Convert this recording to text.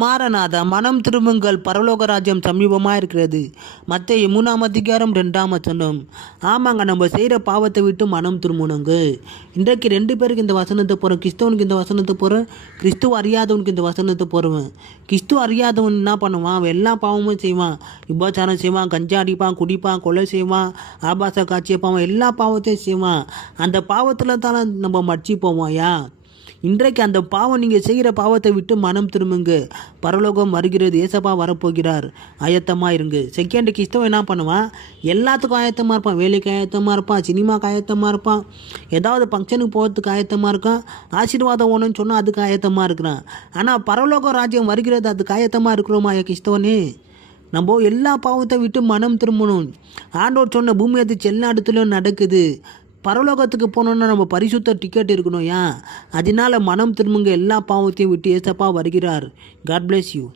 மாரநாதா மனம் திரும்புங்கள். பரலோக ராஜ்யம் சமீபமாக இருக்கிறது மற்ற மூணாம் அதிகாரம் ரெண்டாம் வசனம். ஆமாங்க நம்ம செய்கிற பாவத்தை விட்டு மனம் திரும்பணுங்க இன்றைக்கு ரெண்டு பேருக்கு இந்த வசனத்தை போகிறோம் கிறிஸ்தவனுக்கு இந்த வசனத்தை போகிறேன் கிறிஸ்துவ அறியாதவனுக்கு இந்த வசனத்தை போகிறவன் கிறிஸ்துவ அறியாதவன் என்ன பண்ணுவான்? அவன் எல்லா பாவமும் செய்வான். விபச்சாரம் செய்வான் கஞ்சா அடிப்பான் குடிப்பான் கொலை செய்வான் ஆபாச காட்சியை பாவம் எல்லா பாவத்தையும் செய்வான். அந்த பாவத்தில் தானே நம்ம மடிச்சு போவோம் யா இன்றைக்கு அந்த பாவம் நீங்கள் செய்கிற பாவத்தை விட்டு மனம் திரும்புங்க. பரலோகம் வருகிறது ஏசப்பா வரப்போகிறார். ஆயத்தமாக இருங்க. செகண்ட் கிறிஸ்தவன் என்ன பண்ணுவான்? எல்லாத்துக்கும் ஆயத்தமாக இருப்பான். வேலைக்கு ஆயத்தமாக இருப்பான். சினிமாவுக்கு ஆயத்தமாக இருப்பான். ஏதாவது ஃபங்க்ஷனுக்கு போகிறதுக்கு ஆயத்தமாக இருக்கான். ஆசீர்வாதம் ஒன்றுன்னு சொன்னால் அதுக்கு ஆயத்தமாக இருக்கிறான். ஆனால் பரலோக ராஜ்யம் வருகிறது அதுக்கு ஆயத்தமாக இருக்கிறோமா ஐயா கிறிஸ்தவனே? நம்ம எல்லா பாவத்தை விட்டு மனம் திரும்பணும். ஆண்டோர் சொன்ன பூமி அது எல்லா இடத்துலையும் நடக்குது. பரலோகத்துக்கு போகணுன்னா நம்ம பரிசுத்த டிக்கெட் இருக்கணும் ஏன்? அதனால மனம் திரும்புங்க எல்லா பாவத்தையும் விட்டு ஏசப்பா வருகிறார். God bless you